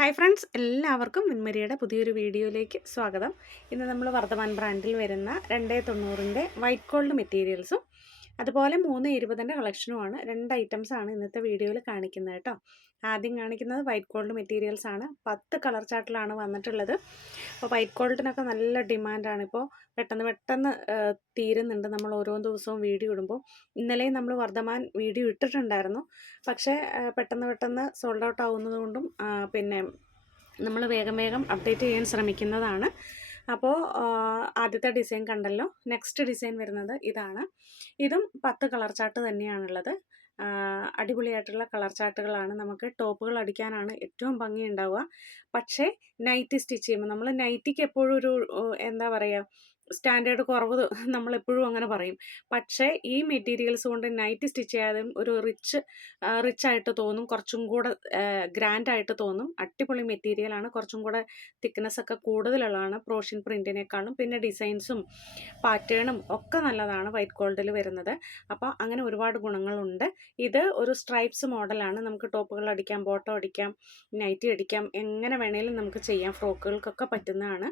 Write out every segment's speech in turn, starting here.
Hi friends എല്ലാവർക്കും മിൻമരിയുടെ പുതിയൊരു വീഡിയോയിലേക്ക് സ്വാഗതം. ഇന്ന് നമ്മൾ വർദ്ധമാൻ ബ്രാൻഡിൽ വരുന്ന രണ്ടേ തൊണ്ണൂറിന്റെ വൈറ്റ് ഗോൾഡ് മെറ്റീരിയൽസും അതുപോലെ മൂന്ന് ഇരുപതിന്റെ കളക്ഷനുമാണ്. രണ്ട് ഐറ്റംസ് ആണ് ഇന്നത്തെ വീഡിയോയിൽ കാണിക്കുന്നത് കേട്ടോ. ആദ്യം കാണിക്കുന്നത് വൈറ്റ് ഗോൾഡ് മെറ്റീരിയൽസ് ആണ്. പത്ത് കളർ ചാർട്ടിലാണ് വന്നിട്ടുള്ളത്. അപ്പോൾ വൈറ്റ് ഗോൾഡിനൊക്കെ നല്ല ഡിമാൻഡാണ് ഇപ്പോൾ പെട്ടെന്ന് പെട്ടെന്ന് തീരുന്നുണ്ട്. നമ്മൾ ഓരോ ദിവസവും വീഡിയോ ഇടുമ്പോൾ. ഇന്നലെയും നമ്മൾ വർദ്ധമാൻ വീഡിയോ ഇട്ടിട്ടുണ്ടായിരുന്നു. പക്ഷേ പെട്ടെന്ന് പെട്ടെന്ന് സോൾഡ് ഔട്ട് ആവുന്നതുകൊണ്ടും പിന്നെ നമ്മൾ വേഗം വേഗം അപ്ഡേറ്റ് ചെയ്യാൻ ശ്രമിക്കുന്നതാണ്. അപ്പോൾ ആദ്യത്തെ ഡിസൈൻ കണ്ടല്ലോ. നെക്സ്റ്റ് ഡിസൈൻ വരുന്നത് ഇതാണ്. ഇതും പത്ത് കളർ ചാർട്ട് തന്നെയാണുള്ളത്. അടിപൊളിയായിട്ടുള്ള കളർ ചാർട്ടുകളാണ്. നമുക്ക് ടോപ്പുകൾ അടിക്കാനാണ് ഏറ്റവും ഭംഗി ഉണ്ടാവുക. പക്ഷേ നൈറ്റി സ്റ്റിച്ച് ചെയ്യുമ്പോൾ നമ്മൾ നൈറ്റിക്ക് എപ്പോഴും ഒരു എന്താ പറയുക സ്റ്റാൻഡേർഡ് കുറവ് നമ്മളെപ്പോഴും അങ്ങനെ പറയും. പക്ഷേ ഈ മെറ്റീരിയൽസ് കൊണ്ട് നൈറ്റ് സ്റ്റിച്ച് ചെയ്യാതെ ഒരു റിച്ച് റിച്ച് ആയിട്ട് തോന്നും. കുറച്ചും കൂടെ ഗ്രാൻഡ് ആയിട്ട് തോന്നും. അടിപൊളി മെറ്റീരിയലാണ് കുറച്ചും കൂടെ തിക്നെസ് ഒക്കെ കൂടുതലുള്ളതാണ്. പ്രോഷ്യൻ പ്രിന്റിനേക്കാളും പിന്നെ ഡിസൈൻസും പാറ്റേണും ഒക്കെ നല്ലതാണ് വൈറ്റ് ഗോൾഡിൽ വരുന്നത്. അപ്പോൾ അങ്ങനെ ഒരുപാട് ഗുണങ്ങളുണ്ട്. ഇത് ഒരു സ്ട്രൈപ്സ് മോഡലാണ്. നമുക്ക് ടോപ്പുകൾ അടിക്കാം ബോട്ടം അടിക്കാം നൈറ്റി അടിക്കാം എങ്ങനെ വേണേലും നമുക്ക് ചെയ്യാം. ഫ്രോക്കുകൾക്കൊക്കെ പറ്റുന്നതാണ്.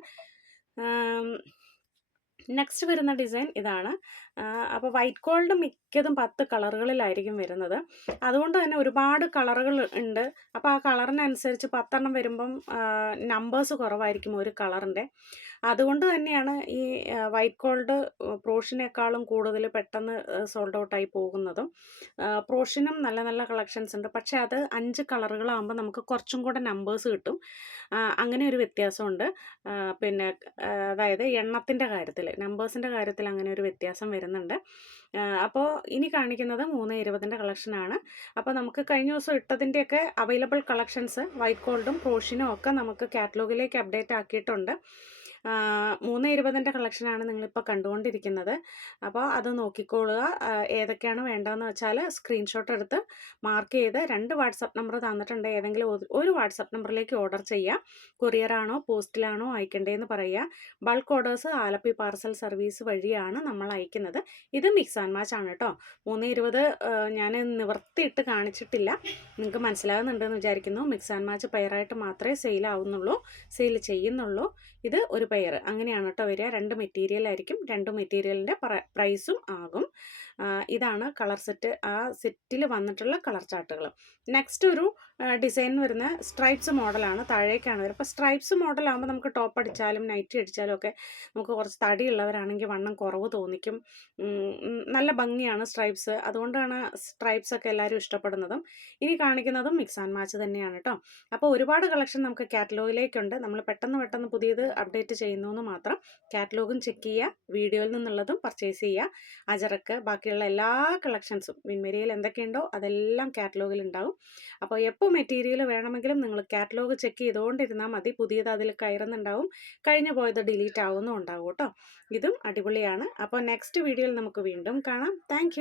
നെക്സ്റ്റ് വരുന്ന ഡിസൈൻ ഇതാണ്. അപ്പോൾ വൈറ്റ് ഗോൾഡ് മിക്കതും പത്ത് കളറുകളിലായിരിക്കും വരുന്നത്. അതുകൊണ്ട് തന്നെ ഒരുപാട് കളറുകൾ ഉണ്ട്. അപ്പോൾ ആ കളറിനനുസരിച്ച് പത്തെണ്ണം വരുമ്പം നമ്പേഴ്സ് കുറവായിരിക്കും ഒരു കളറിന്റെ. അതുകൊണ്ട് തന്നെയാണ് ഈ വൈറ്റ് ഗോൾഡ് പ്രോഷിനേക്കാളും കൂടുതൽ പെട്ടെന്ന് സോൾഡ് ഔട്ടായി പോകുന്നതും. പ്രോഷിനും നല്ല നല്ല കളക്ഷൻസ് ഉണ്ട്. പക്ഷേ അത് അഞ്ച് കളറുകളാകുമ്പോൾ നമുക്ക് കുറച്ചും കൂടെ നമ്പേഴ്സ് കിട്ടും. അങ്ങനെ ഒരു വ്യത്യാസമുണ്ട്. പിന്നെ അതായത് എണ്ണത്തിന്റെ കാര്യത്തിൽ നമ്പേഴ്സിന്റെ കാര്യത്തിൽ അങ്ങനെ ഒരു വ്യത്യാസം വരുന്നുണ്ട് അപ്പോൾ ഇനി കാണിക്കുന്നത് മൂന്ന് ഇരുപതിന്റെ കളക്ഷനാണ് അപ്പോൾ നമുക്ക് കഴിഞ്ഞ ദിവസം ഇട്ടതിന്റെയൊക്കെ അവൈലബിൾ കളക്ഷൻസ് വൈറ്റ് ഗോൾഡും പ്രോഷിനും ഒക്കെ നമുക്ക് കാറ്റലോഗിലേക്ക് അപ്ഡേറ്റ് ആക്കിയിട്ടുണ്ട്. മൂന്ന് ഇരുപതിന്റെ കളക്ഷനാണ് നിങ്ങളിപ്പോൾ കണ്ടുകൊണ്ടിരിക്കുന്നത്. അപ്പോൾ അത് നോക്കിക്കോളുക. ഏതൊക്കെയാണ് വേണ്ടതെന്ന് വെച്ചാൽ സ്ക്രീൻഷോട്ട് എടുത്ത് മാർക്ക് ചെയ്ത് രണ്ട് വാട്സപ്പ് നമ്പർ തന്നിട്ടുണ്ട്. ഏതെങ്കിലും ഒരു വാട്സപ്പ് നമ്പറിലേക്ക് ഓർഡർ ചെയ്യുക കൊറിയറാണോ പോസ്റ്റിലാണോ അയക്കേണ്ടതെന്ന് പറയുക. Bulk orders Alleppey parcel service വഴിയാണ് നമ്മൾ അയക്കുന്നത്. ഇത് മിക്സ് ആൻഡ് മാച്ച് ആണ് കേട്ടോ. മൂന്ന് ഇരുപത് ഞാൻ നിവർത്തിയിട്ട് കാണിച്ചിട്ടില്ല. നിങ്ങൾക്ക് മനസ്സിലാകുന്നുണ്ടെന്ന് വിചാരിക്കുന്നു. മിക്സ് ആൻഡ് മാച്ച് പെയറായിട്ട് മാത്രമേ സെയിൽ ആവുന്നുള്ളൂ സെയിൽ ചെയ്യുന്നുള്ളൂ. ഇത് ഒരു പെയർ അങ്ങനെയാണ് കേട്ടോ വരിക. രണ്ട് മെറ്റീരിയൽ ആയിരിക്കും. രണ്ട് മെറ്റീരിയലിന്റെ പ്രൈസും ആകും. ഇതാണ് കളർ സെറ്റ്. ആ സെറ്റിൽ വന്നിട്ടുള്ള കളർ ചാർട്ടുകൾ നെക്സ്റ്റ് ഒരു ഡിസൈൻ വരുന്ന സ്ട്രൈപ്സ് മോഡലാണ് താഴേക്കാണ് വരുന്നത്. അപ്പോൾ സ്ട്രൈപ്സ് മോഡലാകുമ്പോൾ നമുക്ക് ടോപ്പ് അടിച്ചാലും നൈറ്റി അടിച്ചാലും ഒക്കെ നമുക്ക് കുറച്ച് തടിയുള്ളവരാണെങ്കിൽ വണ്ണം കുറവ് തോന്നിക്കും. നല്ല ഭംഗിയാണ് സ്ട്രൈപ്സ് അതുകൊണ്ടാണ് സ്ട്രൈപ്സ് ഒക്കെ എല്ലാവരും ഇഷ്ടപ്പെടുന്നതും. ഇനി കാണിക്കുന്നതും മിക്സ് ആൻഡ് മാച്ച് തന്നെയാണ് കേട്ടോ. അപ്പോൾ ഒരുപാട് കളക്ഷൻ നമുക്ക് കാറ്റലോഗിലേക്കുണ്ട്. നമ്മൾ പെട്ടെന്ന് പെട്ടെന്ന് പുതിയത് അപ്ഡേറ്റ് ചെയ്യുന്നു എന്ന് മാത്രം. കാറ്റലോഗും ചെക്ക് ചെയ്യുക. വീഡിയോയിൽ നിന്നുള്ളതും പർച്ചേസ് ചെയ്യുക. അജറക്ക് ബാക്കിയുള്ള എല്ലാ കളക്ഷൻസും വിൻമെരിയിൽ എന്തൊക്കെയുണ്ടോ അതെല്ലാം കാറ്റലോഗിൽ ഉണ്ടാവും. അപ്പോൾ എപ്പോൾ മെറ്റീരിയൽ വേണമെങ്കിലും നിങ്ങൾ കാറ്റലോഗ് ചെക്ക് ചെയ്തുകൊണ്ടിരുന്നാൽ മതി. പുതിയത് അതിൽ കയറുന്നുണ്ടാവും. കഴിഞ്ഞു പോയത് ഡിലീറ്റ് ആവുന്നുണ്ടാവും കേട്ടോ. ഇതും അടിപൊളിയാണ്. അപ്പോൾ നെക്സ്റ്റ് വീഡിയോയിൽ നമുക്ക് വീണ്ടും കാണാം. താങ്ക്